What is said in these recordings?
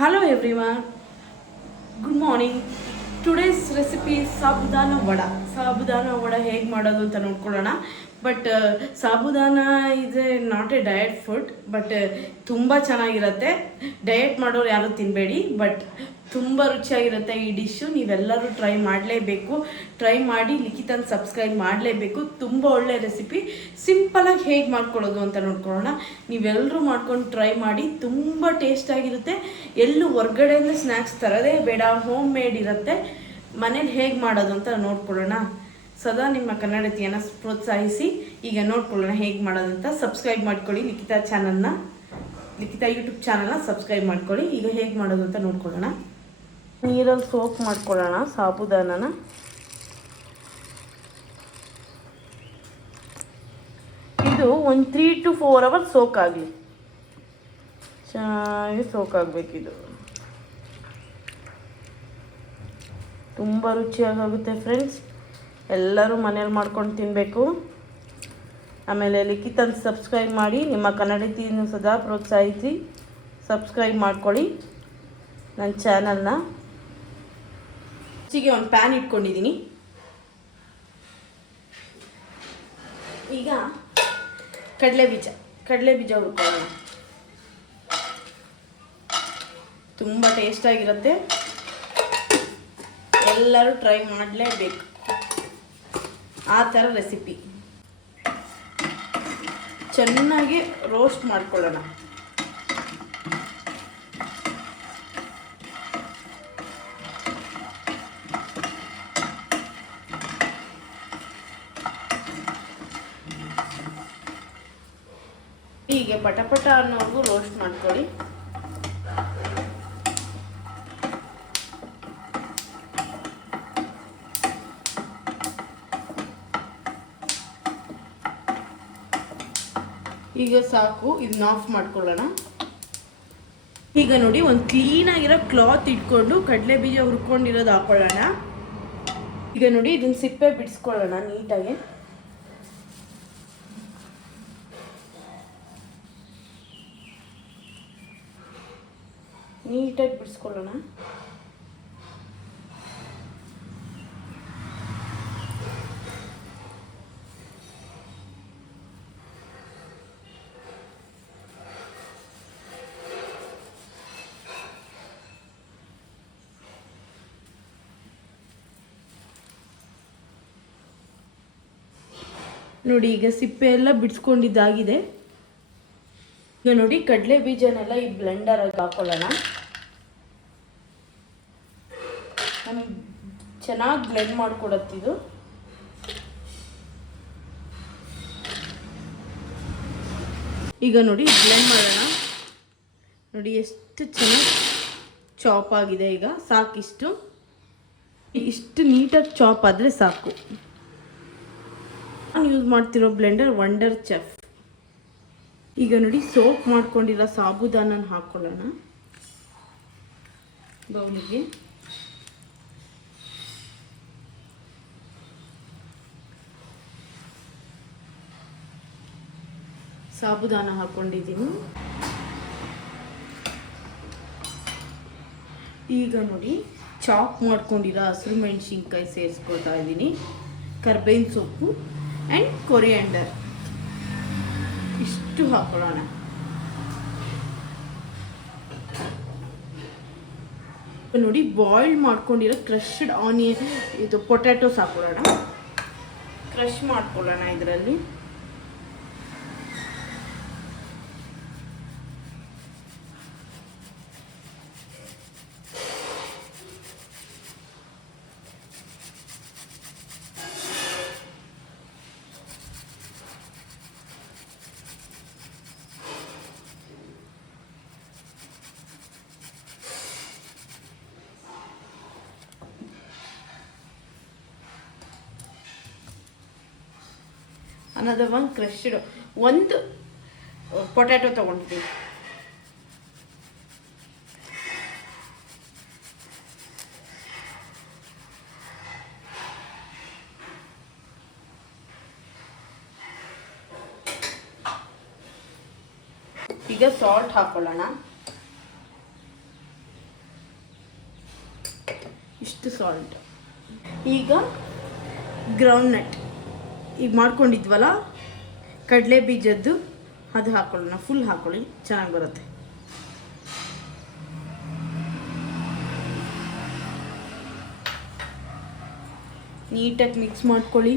Hello everyone, good morning. Today's recipe is ಸಾಬುದಾನ ವಡ. ಸಾಬುದಾನ ವಡ ಹೇಗೆ ಮಾಡೋದು ಅಂತ ನೋಡ್ಕೊಳ್ಳೋಣ. But sabudana is not A diet food, but ತುಂಬ ಚೆನ್ನಾಗಿರುತ್ತೆ. ಡಯಟ್ ಮಾಡೋರು ಯಾರು ತಿನ್ನಬೇಡಿ, ಬಟ್ ತುಂಬ ರುಚಿಯಾಗಿರುತ್ತೆ ಈ ಡಿಶ್ಶು. ನೀವೆಲ್ಲರೂ ಟ್ರೈ ಮಾಡಲೇಬೇಕು. ಟ್ರೈ ಮಾಡಿ ಲಿಖಿತನ ಸಬ್ಸ್ಕ್ರೈಬ್ ಮಾಡಲೇಬೇಕು. ತುಂಬ ಒಳ್ಳೆ ರೆಸಿಪಿ. ಸಿಂಪಲಾಗಿ ಹೇಗೆ ಮಾಡ್ಕೊಳ್ಳೋದು ಅಂತ ನೋಡ್ಕೊಳ್ಳೋಣ. ನೀವೆಲ್ಲರೂ ಮಾಡ್ಕೊಂಡು ಟ್ರೈ ಮಾಡಿ, ತುಂಬ ಟೇಸ್ಟಾಗಿರುತ್ತೆ. ಎಲ್ಲೂ ಹೊರ್ಗಡೆಯಿಂದ ಸ್ನ್ಯಾಕ್ಸ್ ತರೋದೇ ಬೇಡ, ಹೋಮ್ ಮೇಡ್ ಇರುತ್ತೆ. ಮನೇಲಿ ಹೇಗೆ ಮಾಡೋದು ಅಂತ ನೋಡ್ಕೊಳ್ಳೋಣ. ಸದಾ ನಿಮ್ಮ ಕನ್ನಡತಿಯನ್ನು ಪ್ರೋತ್ಸಾಹಿಸಿ. ಈಗ ನೋಡ್ಕೊಳ್ಳೋಣ ಹೇಗೆ ಮಾಡೋದು ಅಂತ. ಸಬ್ಸ್ಕ್ರೈಬ್ ಮಾಡ್ಕೊಳ್ಳಿ ಲಿಖಿತ ಯೂಟ್ಯೂಬ್ ಚಾನಲ್ನ ಸಬ್ಸ್ಕ್ರೈಬ್ ಮಾಡ್ಕೊಳ್ಳಿ. ಈಗ ಹೇಗೆ ಮಾಡೋದು ಅಂತ ನೋಡ್ಕೊಳ್ಳೋಣ. ನೀರಲ್ಲಿ ಸೋಪ್ ಮಾಡ್ಕೊಳ್ಳೋಣ ಸಾಬುದಾನನ. ಇದು ಒಂದು 3 to 4 hours ಸೋಕ್ ಆಗಲಿ. ಚೆನ್ನಾಗಿ ಸೋಕ್ ಆಗಬೇಕಿದು. ತುಂಬ ರುಚಿಯಾಗುತ್ತೆ ಫ್ರೆಂಡ್ಸ್. ಎಲ್ಲರೂ ಮನೇಲಿ ಮಾಡ್ಕೊಂಡು ತಿನ್ನಬೇಕು. ಆಮೇಲೆ ಲಿಖಿತನ ಸಬ್ಸ್ಕ್ರೈಬ್ ಮಾಡಿ, ನಿಮ್ಮ ಕನ್ನಡತಿಯನ್ನು ಸದಾ ಪ್ರೋತ್ಸಾಹಿಸಿ. ಸಬ್ಸ್ಕ್ರೈಬ್ ಮಾಡ್ಕೊಳ್ಳಿ ನನ್ನ ಚಾನಲ್ನ. ಹೆಚ್ಚಿಗೆ ಒಂದು ಪ್ಯಾನ್ ಇಟ್ಕೊಂಡಿದ್ದೀನಿ. ಈಗ ಕಡಲೆ ಬೀಜ ಹುರ್ಕೊಳ್ಳೋಣ. ತುಂಬ ಟೇಸ್ಟಾಗಿರುತ್ತೆ. ಎಲ್ಲರೂ ಟ್ರೈ ಮಾಡಲೇಬೇಕು ಆ ಥರ ರೆಸಿಪಿ. ಚೆನ್ನಾಗಿ ರೋಸ್ಟ್ ಮಾಡ್ಕೊಳ್ಳೋಣ. ಹೀಗೆ ಪಟಪಟ ಅನ್ನೋರ್ಗು ರೋಸ್ಟ್ ಮಾಡ್ಕೊಳ್ಳಿ. ಈಗ ಸಾಕು, ಇದನ್ನ ಆಫ್ ಮಾಡ್ಕೊಳ್ಳೋಣ. ಈಗ ನೋಡಿ, ಒಂದು ಕ್ಲೀನಾಗಿರೋ ಕ್ಲಾತ್ ಇಟ್ಕೊಂಡು ಕಡಲೆ ಬೀಜ ಹುರ್ಕೊಂಡಿರೋದು ಹಾಕೊಳ್ಳೋಣ. ಈಗ ನೋಡಿ, ಇದನ್ನ ಸಿಪ್ಪೆ ಬಿಡಿಸ್ಕೊಳ್ಳೋಣ ನೀಟಾಗಿ. ಬಿಡಿಸ್ಕೊಳ್ಳೋಣ. ನೋಡಿ, ಈಗ ಸಿಪ್ಪೆ ಎಲ್ಲ ಬಿಡಿಸ್ಕೊಂಡಿದ್ದಾಗಿದೆ. ಈಗ ನೋಡಿ, ಕಡಲೆ ಬೀಜನೆಲ್ಲ ಈ ಬ್ಲೆಂಡರಾಗಿ ಹಾಕೊಳ್ಳೋಣ. ನಮಗೆ ಚೆನ್ನಾಗಿ ಬ್ಲೆಂಡ್ ಮಾಡಿಕೊಡತ್ತಿದು. ಈಗ ನೋಡಿ, ಬ್ಲೆಂಡ್ ಮಾಡೋಣ. ನೋಡಿ ಎಷ್ಟು ಚೆನ್ನಾಗಿ ಚಾಪ್ ಆಗಿದೆ. ಈಗ ಸಾಕಿಷ್ಟು, ಇಷ್ಟು ನೀಟಾಗಿ ಚಾಪ್ ಆದರೆ ಸಾಕು. ನಾನು ಯೂಸ್ ಮಾಡ್ತಿರೋ ಬ್ಲೆಂಡರ್ ವಂಡರ್ ಚೆಫ್. ಈಗ ನೋಡಿ, ಸೋಪ್ ಮಾಡ್ಕೊಂಡಿರೋ ಸಾಬುದಾನನ ಹಾಕೊಳ್ಳೋಣ ಬೌಲಿಗೆ. ಸಾಬುದಾನ ಹಾಕೊಂಡಿದ್ದೀನಿ. ಈಗ ನೋಡಿ, ಚಾಪ್ ಮಾಡ್ಕೊಂಡಿರೋ ಹಸಿರು ಮೆಣಸಿನ್ಕಾಯಿ ಸೇರಿಸ್ಕೊಳ್ತಾ ಇದ್ದೀನಿ. ಕರ್ಬೇವಿನ ಸೊಪ್ಪು ಆ್ಯಂಡ್ ಕೊರಿಯಾಂಡರ್ ಇಷ್ಟು ಹಾಕೊಳ್ಳೋಣ. ನೋಡಿ, ಬಾಯ್ಲ್ ಮಾಡ್ಕೊಂಡಿರೋ ಕ್ರಶ್ಡ್ ಆನಿಯನ್, ಇದು ಪೊಟ್ಯಾಟೋಸ್ ಹಾಕೊಳ್ಳೋಣ. ಕ್ರಶ್ ಮಾಡ್ಕೊಳ್ಳೋಣ ಇದರಲ್ಲಿ. ಅನದರ್ ಒನ್ ಕ್ರಶ್ಡ್ ಒಂದು ಪೊಟ್ಯಾಟೊ ತೊಗೊಂಡಿದ್ದೀವಿ. ಈಗ ಸಾಲ್ಟ್ ಹಾಕೊಳ್ಳೋಣ. ಇಷ್ಟು ಸಾಲ್ಟ್. ಈಗ ಗ್ರೌಂಡ್ ನಟ್ ಈಗ ಮಾಡ್ಕೊಂಡಿದ್ವಲ್ಲ ಕಡಲೆ ಬೀಜದ್ದು ಅದು ಹಾಕೊಳ್ಳೋಣ. ಫುಲ್ ಹಾಕೊಳ್ಳಿ, ಚೆನ್ನಾಗಿ ಬರುತ್ತೆ. ನೀಟಾಗಿ ಮಿಕ್ಸ್ ಮಾಡ್ಕೊಳ್ಳಿ.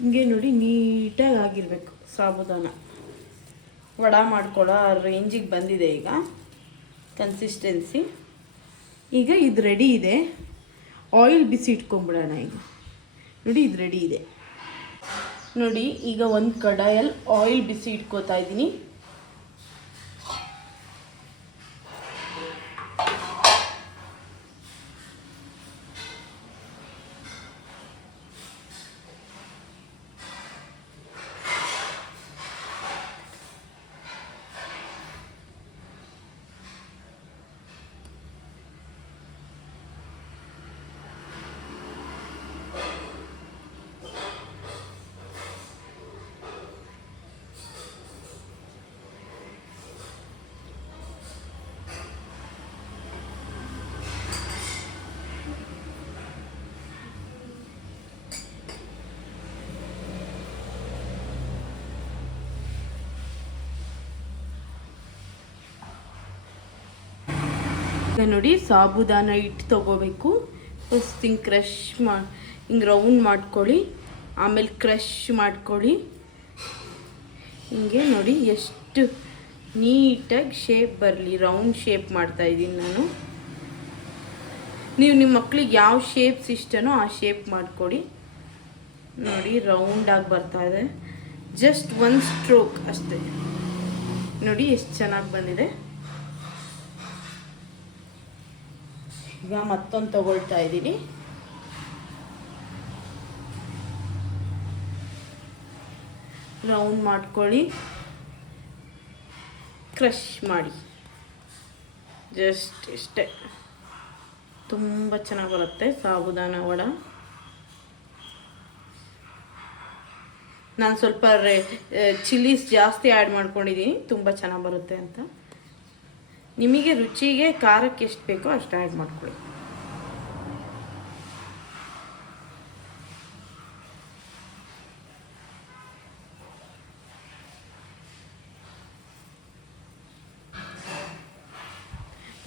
ಹಿಂಗೆ ನೋಡಿ ನೀಟಾಗಿ ಆಗಿರಬೇಕು ಸಾಬುದಾನ. ವಡೆ ಮಾಡ್ಕೊಳ್ಳೋ ರೇಂಜಿಗೆ ಬಂದಿದೆ ಈಗ ಕನ್ಸಿಸ್ಟೆನ್ಸಿ. ಈಗ ಇದು ರೆಡಿ ಇದೆ. ಆಯಿಲ್ ಬಿಸಿ ಇಟ್ಕೊಂಬಿಡೋಣ. ಈಗ ನೋಡಿ ಇದು ರೆಡಿ ಇದೆ. ನೋಡಿ ಈಗ ಒಂದು ಕಡಾಯಲ್ಲಿ ಆಯಿಲ್ ಬಿಸಿ ಇಟ್ಕೋತಾ ಇದ್ದೀನಿ. ನೋಡಿ ಸಾಬುದಾನ ಹಿಟ್ಟು ತೊಗೋಬೇಕು. ಫಸ್ಟ್ ಹಿಂಗೆ ಹಿಂಗೆ ರೌಂಡ್ ಮಾಡ್ಕೊಳ್ಳಿ, ಆಮೇಲೆ ಕ್ರಷ್ ಮಾಡ್ಕೊಳ್ಳಿ. ಹಿಂಗೆ ನೋಡಿ ಎಷ್ಟು ನೀಟಾಗಿ ಶೇಪ್ ಬರಲಿ. ರೌಂಡ್ ಶೇಪ್ ಮಾಡ್ತಾಯಿದ್ದೀನಿ ನಾನು. ನೀವು ನಿಮ್ಮ ಮಕ್ಳಿಗೆ ಯಾವ ಶೇಪ್ಸ್ ಇಷ್ಟನೋ ಆ ಶೇಪ್ ಮಾಡಿಕೊಡಿ. ನೋಡಿ ರೌಂಡಾಗಿ ಬರ್ತಾಯಿದೆ. ಜಸ್ಟ್ ಒಂದು ಸ್ಟ್ರೋಕ್ ಅಷ್ಟೇ. ನೋಡಿ ಎಷ್ಟು ಚೆನ್ನಾಗಿ ಬಂದಿದೆ. ಈಗ ಮತ್ತೊಂದು ತಗೊಳ್ತಾ ಇದ್ದೀನಿ. ರೌಂಡ್ ಮಾಡ್ಕೊಳ್ಳಿ, ಕ್ರಷ್ ಮಾಡಿ. ಜಸ್ಟ್ ಇಷ್ಟೇ. ತುಂಬ ಚೆನ್ನಾಗಿ ಬರುತ್ತೆ ಸಾಬುದಾನ ವಡೆ. ನಾನು ಸ್ವಲ್ಪ ಚಿಲ್ಲೀಸ್ ಜಾಸ್ತಿ ಆ್ಯಡ್ ಮಾಡ್ಕೊಂಡಿದ್ದೀನಿ, ತುಂಬ ಚೆನ್ನಾಗಿ ಬರುತ್ತೆ ಅಂತ. ನಿಮಗೆ ರುಚಿಗೆ ಖಾರಕ್ಕೆ ಎಷ್ಟು ಬೇಕೋ ಅಷ್ಟು ಆ್ಯಡ್ ಮಾಡ್ಕೊಳ್ಳಿ.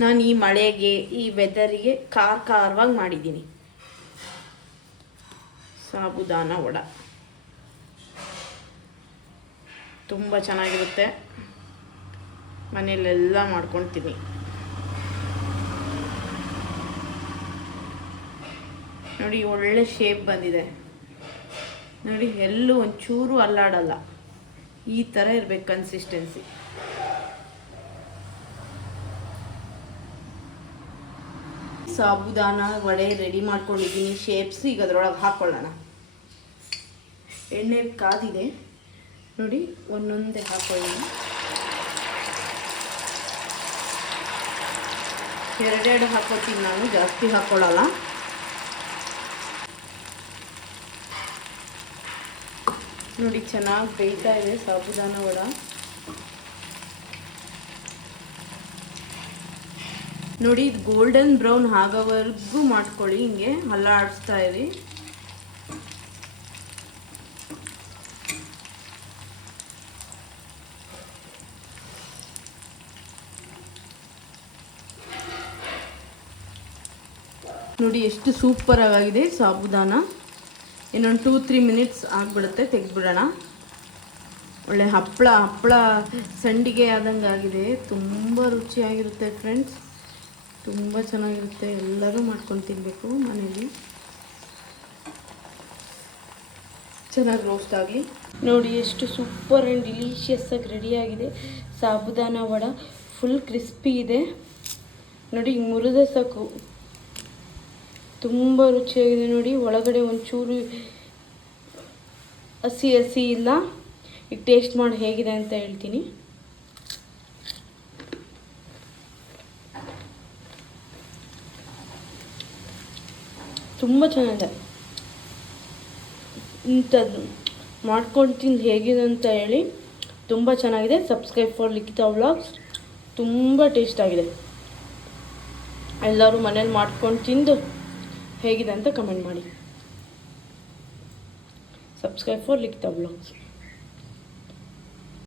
ನಾನು ಈ ಮಳೆಗೆ ಈ ವೆದರಿಗೆ ಖಾರವಾಗಿ ಮಾಡಿದ್ದೀನಿ ಸಾಬುದಾನ ವಡೆ. ತುಂಬ ಚೆನ್ನಾಗಿರುತ್ತೆ. ಮನೆಯಲ್ಲೆಲ್ಲ ಮಾಡ್ಕೊಳ್ತೀನಿ. ನೋಡಿ ಒಳ್ಳೆ ಶೇಪ್ ಬಂದಿದೆ. ನೋಡಿ ಎಲ್ಲೂ ಒಂಚೂರು ಅಲ್ಲಾಡಲ್ಲ. ಈ ಥರ ಇರಬೇಕು ಕನ್ಸಿಸ್ಟೆನ್ಸಿ. ಸಾಬುದಾನ ವಡೆ ರೆಡಿ ಮಾಡ್ಕೊಂಡಿದ್ದೀನಿ. ಶೇಪ್ಸ್ ಈಗ ಅದರೊಳಗೆ ಹಾಕ್ಕೊಳ್ಳೋಣ. ಎಣ್ಣೆ ಕಾದಿದೆ ನೋಡಿ, ಒಂದೊಂದೇ ಹಾಕ್ಕೊಳ್ಳೋಣ. ಎರಡೆರಡು ಹಾಕೋತೀನಿ ನಾನು, ಜಾಸ್ತಿ ಹಾಕ್ಕೊಳ್ಳಲ್ಲ. ನೋಡಿ ಚೆನ್ನಾಗಿ ಬೇಯ್ತಾ ಇದೆ ಸಾಬುದಾನ ವಡೆ. ನೋಡಿ ಇದು ಗೋಲ್ಡನ್ ಬ್ರೌನ್ ಆಗೋವರೆಗೂ ಮಾಡ್ಕೊಳ್ಳಿ. ಹಿಂಗೆ ಹಲ್ಲಾಡಿಸ್ತಾ ಇರಿ. ನೋಡಿ ಎಷ್ಟು ಸೂಪರ್ ಆಗಿದೆ ಸಾಬುದಾನ. ಇನ್ನೊಂದು 2-3 ಮಿನಿಟ್ಸ್ ಆಗಿಬಿಡುತ್ತೆ, ತೆಗೆದ್ಬಿಡೋಣ. ಒಳ್ಳೆ ಹಪ್ಪಳ ಸಂಡಿಗೆ ಆದಂಗೆ ಆಗಿದೆ. ತುಂಬ ರುಚಿಯಾಗಿರುತ್ತೆ ಫ್ರೆಂಡ್ಸ್, ತುಂಬ ಚೆನ್ನಾಗಿರುತ್ತೆ. ಎಲ್ಲರೂ ಮಾಡ್ಕೊಂಡು ತಿನ್ನಬೇಕು ಮನೇಲಿ. ಚೆನ್ನಾಗಿ ರೋಸ್ಟ್ ಆಗಲಿ. ನೋಡಿ ಎಷ್ಟು ಸೂಪರ್ ಆ್ಯಂಡ್ ಡಿಲಿಷಿಯಸ್ ಆಗಿ ರೆಡಿಯಾಗಿದೆ ಸಾಬುದಾನ ವಡೆ. ಫುಲ್ ಕ್ರಿಸ್ಪಿ ಇದೆ ನೋಡಿ, ಹಿಂಗೆ ಮುರಿದ್ರೆ ಸಾಕು ತುಂಬ ರುಚಿಯಾಗಿದೆ ನೋಡಿ. ಒಳಗಡೆ ಒಂಚೂರು ಹಸಿ ಹಸಿ ಇಲ್ಲ. ಈಗ ಟೇಸ್ಟ್ ಮಾಡಿ ಹೇಗಿದೆ ಅಂತ ಹೇಳ್ತೀನಿ. ತುಂಬ ಚೆನ್ನಾಗಿದೆ. ಇಂಥದ್ದು ಮಾಡ್ಕೊಂಡು ತಿಂದು ಹೇಗಿದೆ ಅಂತ ಹೇಳಿ. ತುಂಬ ಚೆನ್ನಾಗಿದೆ. Subscribe for Likhitha vlogs. ತುಂಬ ಟೇಸ್ಟ್ ಆಗಿದೆ. ಎಲ್ಲರೂ ಮನೇಲಿ ಮಾಡ್ಕೊಂಡು ತಿಂದು ಹೇಗಿದೆ ಅಂತ ಕಮೆಂಟ್ ಮಾಡಿ. Subscribe for Likhitha vlogs.